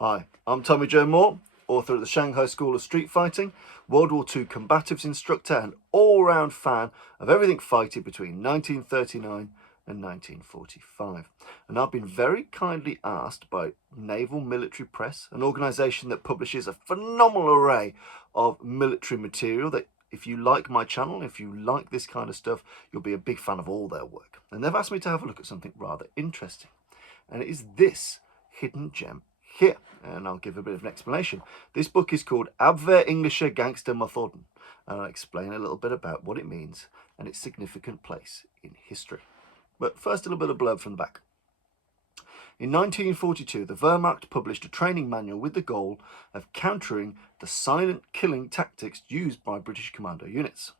Hi, I'm Tommy Joe Moore, author of the Shanghai School of Street Fighting, World War II combatives instructor and all-round fan of everything fighting between 1939 and 1945. And I've been very kindly asked by Naval Military Press, an organisation that publishes a phenomenal array of military material that if you like my channel, if you like this kind of stuff, you'll be a big fan of all their work. And they've asked me to have a look at something rather interesting. And it is this hidden gem here, and I'll give a bit of an explanation. This book is called Abwehr Englische Gangster Methoden, and I'll explain a little bit about what it means and its significant place in history. But first, a little bit of blurb from the back. In 1942, the Wehrmacht published a training manual with the goal of countering the silent killing tactics used by British commando units.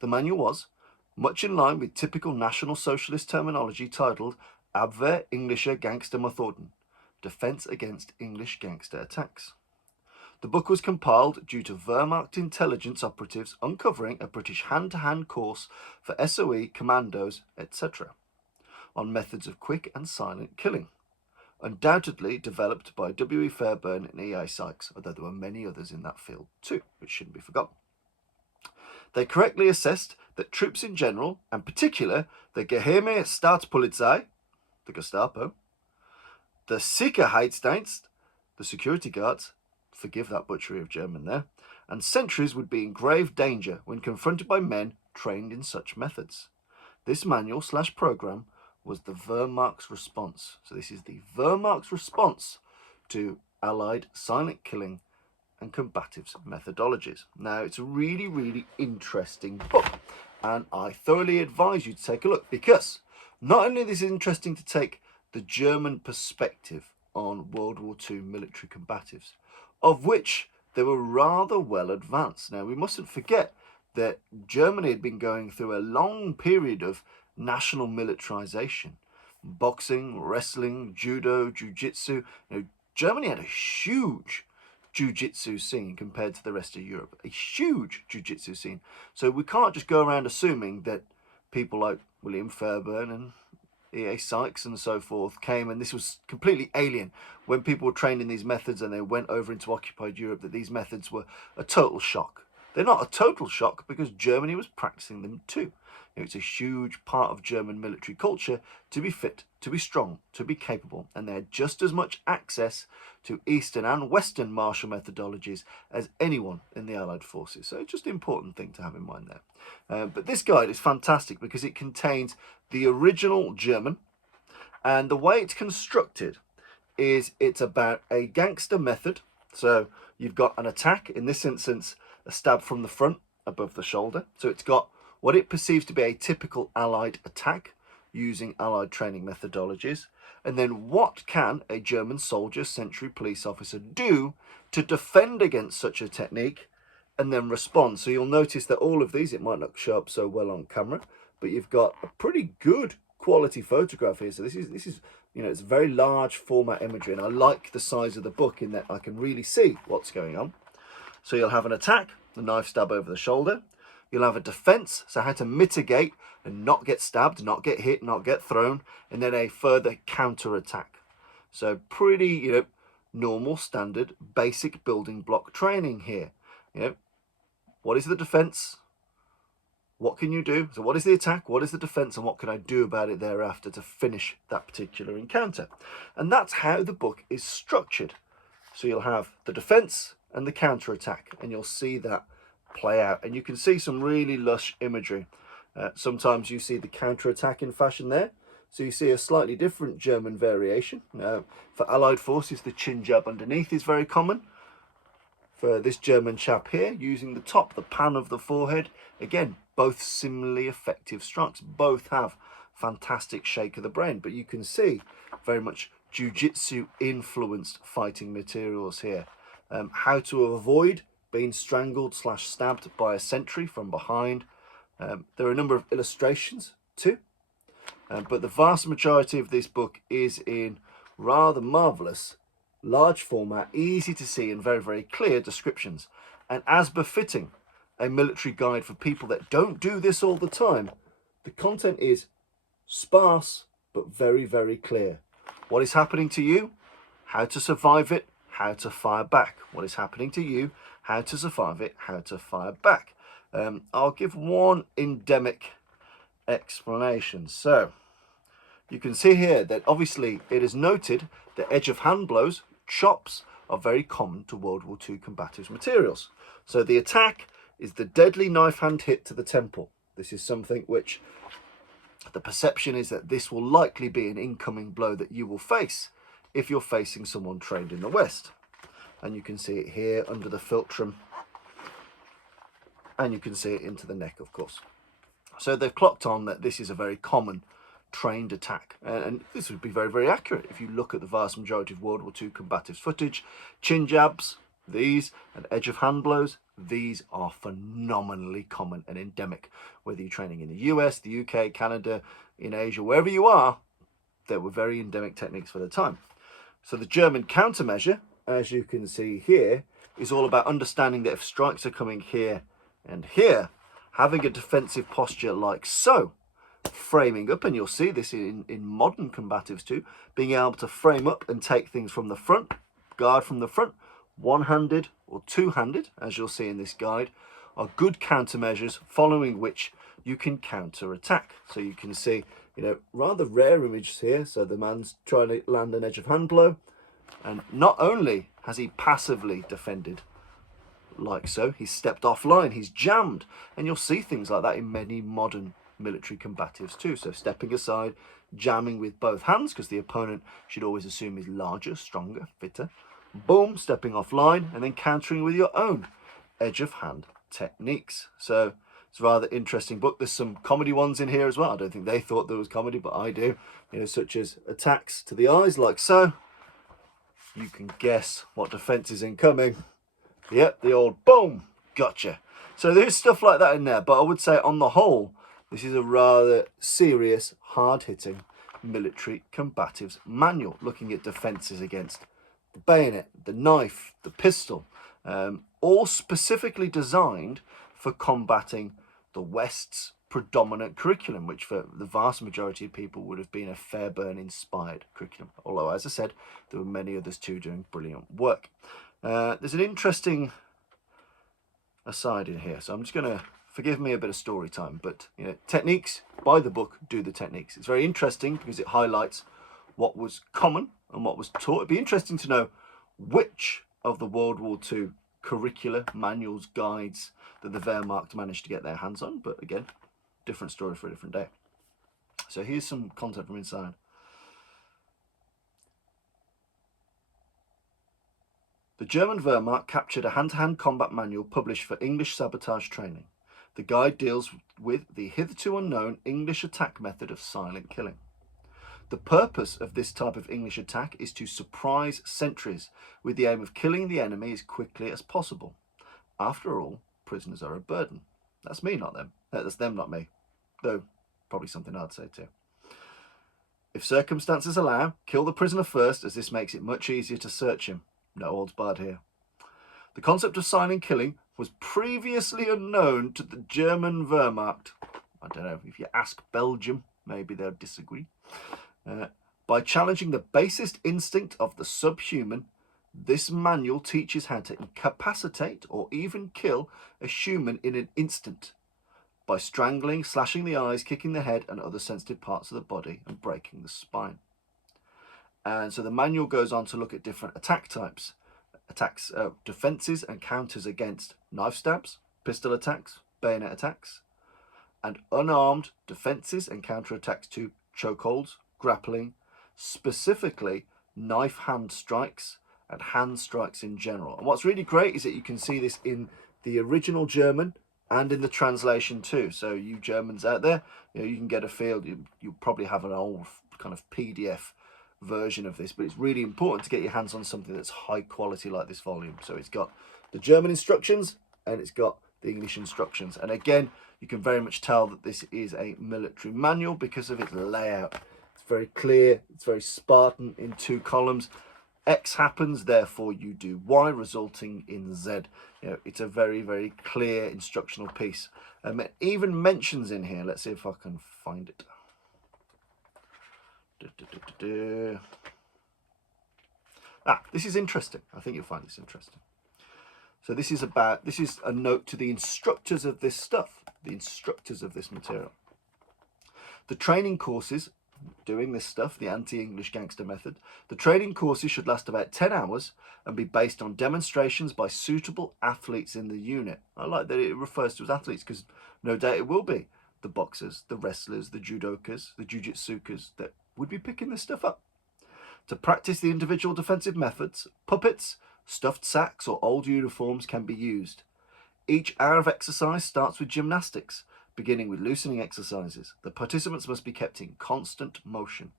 The manual was, much in line with typical National Socialist terminology, titled Abwehr Englische Gangster Methoden, Defense Against English Gangster Attacks. The book was compiled due to Wehrmacht intelligence operatives uncovering a British hand-to-hand course for SOE, commandos, etc. on methods of quick and silent killing, undoubtedly developed by W.E. Fairbairn and E.A. Sykes, although there were many others in that field too, which shouldn't be forgotten. They correctly assessed that troops in general, and particular the Geheime Staatspolizei, the Gestapo, the Sicherheitsdienst, the security guards, forgive that butchery of German there, and sentries would be in grave danger when confronted by men trained in such methods. This manual/program was the Wehrmacht's response. So this is the Wehrmacht's response to Allied silent killing and combatives methodologies. Now, it's a really, really interesting book, and I thoroughly advise you to take a look, because not only is it interesting to take the German perspective on World War II military combatives, of which they were rather well advanced. Now, we mustn't forget that Germany had been going through a long period of national militarization. Boxing, wrestling, judo, jiu-jitsu. Germany had a huge jiu-jitsu scene compared to the rest of Europe. A huge jiu-jitsu scene. So we can't just go around assuming that people like William Fairbairn and E.A. Sykes and so forth came and this was completely alien. When people were trained in these methods and they went over into occupied Europe, that these methods were a total shock. They're not a total shock because Germany was practicing them too. It's a huge part of German military culture to be fit, to be strong, to be capable, and they had just as much access to Eastern and Western martial methodologies as anyone in the Allied forces. So it's just an important thing to have in mind there. But this guide is fantastic because it contains the original German, and the way it's constructed is it's about a gangster method. So you've got an attack, in this instance a stab from the front above the shoulder. So it's got what it perceives to be a typical Allied attack using Allied training methodologies, and then what can a German soldier, sentry, police officer do to defend against such a technique and then respond. So you'll notice that all of these, it might not show up so well on camera, but you've got a pretty good quality photograph here. So this is it's very large format imagery, and I like the size of the book in that I can really see what's going on. So you'll have an attack, a knife stab over the shoulder. You'll have a defense, so how to mitigate and not get stabbed, not get hit, not get thrown, and then a further counter attack. So pretty, normal, standard, basic building block training here. What is the defense? What can you do? So what is the attack? What is the defense? And what can I do about it thereafter to finish that particular encounter? And that's how the book is structured. So you'll have the defense and the counter attack, and you'll see that play out, and you can see some really lush imagery. Sometimes you see the counter-attack in fashion there, so you see a slightly different German variation. For Allied forces, the chin jab underneath is very common. For this German chap here, using the top, the pan of the forehead, again, both similarly effective strikes. Both have fantastic shake of the brain, but you can see very much jiu-jitsu influenced fighting materials here. How to avoid being strangled/stabbed by a sentry from behind. There are a number of illustrations too, but the vast majority of this book is in rather marvellous, large format, easy to see and very, very clear descriptions. And as befitting a military guide for people that don't do this all the time, the content is sparse but very, very clear. What is happening to you, how to survive it, how to fire back. What is happening to you, how to survive it, how to fire back. I'll give one endemic explanation. So you can see here that obviously it is noted that edge of hand blows, chops, are very common to World War II combatives materials. So the attack is the deadly knife hand hit to the temple. This is something which the perception is that this will likely be an incoming blow that you will face if you're facing someone trained in the West. And you can see it here under the philtrum, and you can see it into the neck, of course. So they've clocked on that this is a very common trained attack, and this would be very, very accurate if you look at the vast majority of World War II combatives footage. Chin jabs, these, and edge of hand blows, these are phenomenally common and endemic. Whether you're training in the US, the UK, Canada, in Asia, wherever you are, there were very endemic techniques for the time. So the German countermeasure, as you can see here, is all about understanding that if strikes are coming here and here, having a defensive posture like so, framing up, and you'll see this in modern combatives too, being able to frame up and take things from the front, guard from the front, one-handed or two-handed, as you'll see in this guide, are good countermeasures following which you can counter-attack. So you can see, rather rare images here. So the man's trying to land an edge of hand blow, and not only has he passively defended like so, he's stepped offline, he's jammed, and you'll see things like that in many modern military combatives too. So stepping aside, jamming with both hands, because the opponent should always assume is larger, stronger, fitter. Boom, stepping offline, and then countering with your own edge of hand techniques. So it's a rather interesting book. There's some comedy ones in here as well. I don't think they thought there was comedy, but I do. Such as attacks to the eyes like so. You can guess what defense is incoming. Yep, the old boom, gotcha. So there's stuff like that in there, but I would say on the whole, this is a rather serious, hard-hitting military combatives manual, looking at defences against the bayonet, the knife, the pistol, all specifically designed for combating the West's predominant curriculum, which for the vast majority of people would have been a Fairbairn-inspired curriculum. Although, as I said, there were many others too doing brilliant work. There's an interesting aside in here, so I'm just going to, forgive me a bit of story time, but techniques, by the book, do the techniques. It's very interesting because it highlights what was common and what was taught. It'd be interesting to know which of the World War II curricula, manuals, guides that the Wehrmacht managed to get their hands on, but again, different story for a different day. So here's some content from inside. The German Wehrmacht captured a hand-to-hand combat manual published for English sabotage training. The guide deals with the hitherto unknown English attack method of silent killing. The purpose of this type of English attack is to surprise sentries with the aim of killing the enemy as quickly as possible. After all, prisoners are a burden. That's me, not them. That's them, not me. Though, probably something I'd say too. If circumstances allow, kill the prisoner first, as this makes it much easier to search him. No holds barred here. The concept of silent killing was previously unknown to the German Wehrmacht. I don't know, if you ask Belgium, maybe they'll disagree. By challenging the basest instinct of the subhuman, this manual teaches how to incapacitate or even kill a human in an instant by strangling, slashing the eyes, kicking the head and other sensitive parts of the body and breaking the spine. And so the manual goes on to look at different attack types, defences and counters against knife stabs, pistol attacks, bayonet attacks, and unarmed defences and counter-attacks to chokeholds, grappling, specifically knife hand strikes and hand strikes in general. And what's really great is that you can see this in the original German and in the translation too. So you Germans out there, you can get a feel. You'll probably have an old kind of PDF version of this, but it's really important to get your hands on something that's high quality like this volume. So it's got the German instructions and it's got the English instructions, and again you can very much tell that this is a military manual because of its layout. It's very clear, it's very Spartan in 2 columns. X happens, therefore you do Y, resulting in Z. It's a very, very clear instructional piece. It even mentions in here, let's see if I can find it. This is interesting. I think you'll find this interesting. So this is a note to the instructors of this stuff, the instructors of this material. The training courses doing this stuff, the anti-English gangster method, the training courses should last about 10 hours and be based on demonstrations by suitable athletes in the unit. I like that it refers to as athletes, because no doubt it will be the boxers, the wrestlers, the judokas, the jiu-jitsukas that would be picking this stuff up. To practice the individual defensive methods, puppets, stuffed sacks or old uniforms can be used. Each hour of exercise starts with gymnastics, beginning with loosening exercises. The participants must be kept in constant motion.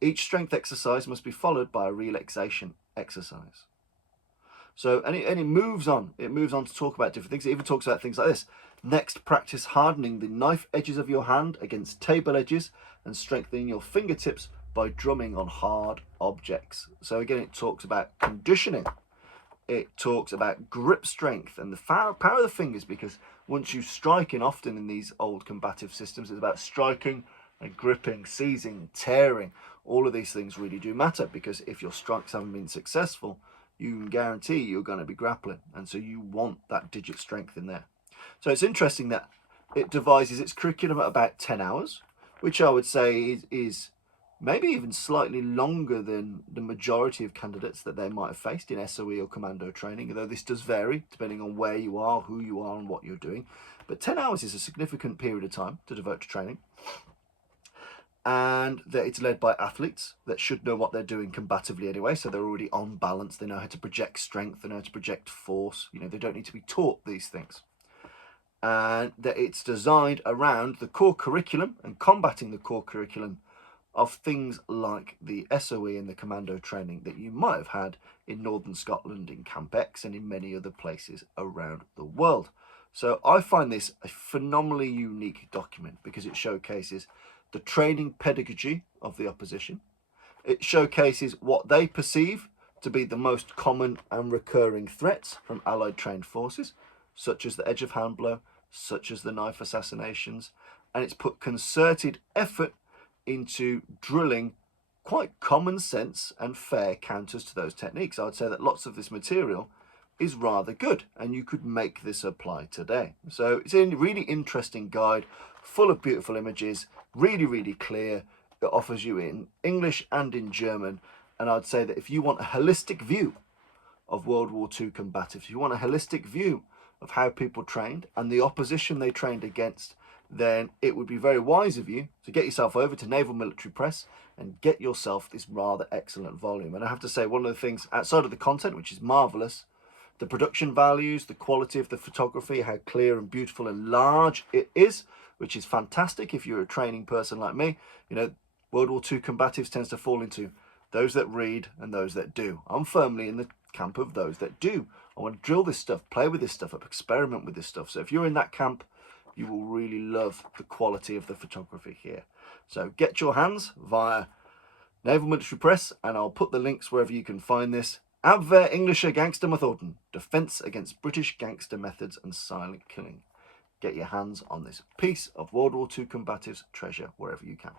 Each strength exercise must be followed by a relaxation exercise. So, and it moves on. It moves on to talk about different things. It even talks about things like this. Next, practice hardening the knife edges of your hand against table edges and strengthening your fingertips by drumming on hard objects. So again, it talks about conditioning. It talks about grip strength and the power of the fingers, because once you strike in, often in these old combative systems, it's about striking and gripping, seizing, tearing. All of these things really do matter, because if your strikes haven't been successful, you can guarantee you're going to be grappling, and so you want that digit strength in there. So it's interesting that it devises its curriculum at about 10 hours, which I would say is maybe even slightly longer than the majority of candidates that they might have faced in SOE or commando training, although this does vary depending on where you are, who you are, and what you're doing. But 10 hours is a significant period of time to devote to training. And that it's led by athletes that should know what they're doing combatively anyway, so they're already on balance, they know how to project strength, they know how to project force, they don't need to be taught these things. And that it's designed around the core curriculum and combating the core curriculum of things like the SOE and the commando training that you might have had in Northern Scotland, in Camp X, and in many other places around the world. So I find this a phenomenally unique document, because it showcases the training pedagogy of the opposition. It showcases what they perceive to be the most common and recurring threats from Allied trained forces, such as the edge of hand blow, such as the knife assassinations, and it's put concerted effort into drilling quite common sense and fair counters to those techniques. I would say that lots of this material is rather good, and you could make this apply today. So it's a really interesting guide, full of beautiful images, really clear. It offers you in English and in German, and I'd say that if you want a holistic view of World War II combatives, if you want a holistic view of how people trained and the opposition they trained against, then it would be very wise of you to get yourself over to Naval Military Press and get yourself this rather excellent volume. And I have to say, one of the things outside of the content, which is marvelous, the production values, the quality of the photography, how clear and beautiful and large it is, which is fantastic if you're a training person like me. World War II combatives tends to fall into those that read and those that do. I'm firmly in the camp of those that do. I want to drill this stuff, play with this stuff, experiment with this stuff. So if you're in that camp, you will really love the quality of the photography here. So get your hands via Naval Military Press, and I'll put the links wherever you can find this. Abwehr Englischer Gangstermethoden, Defense Against British Gangster Methods and Silent Killing. Get your hands on this piece of World War II combatives treasure wherever you can.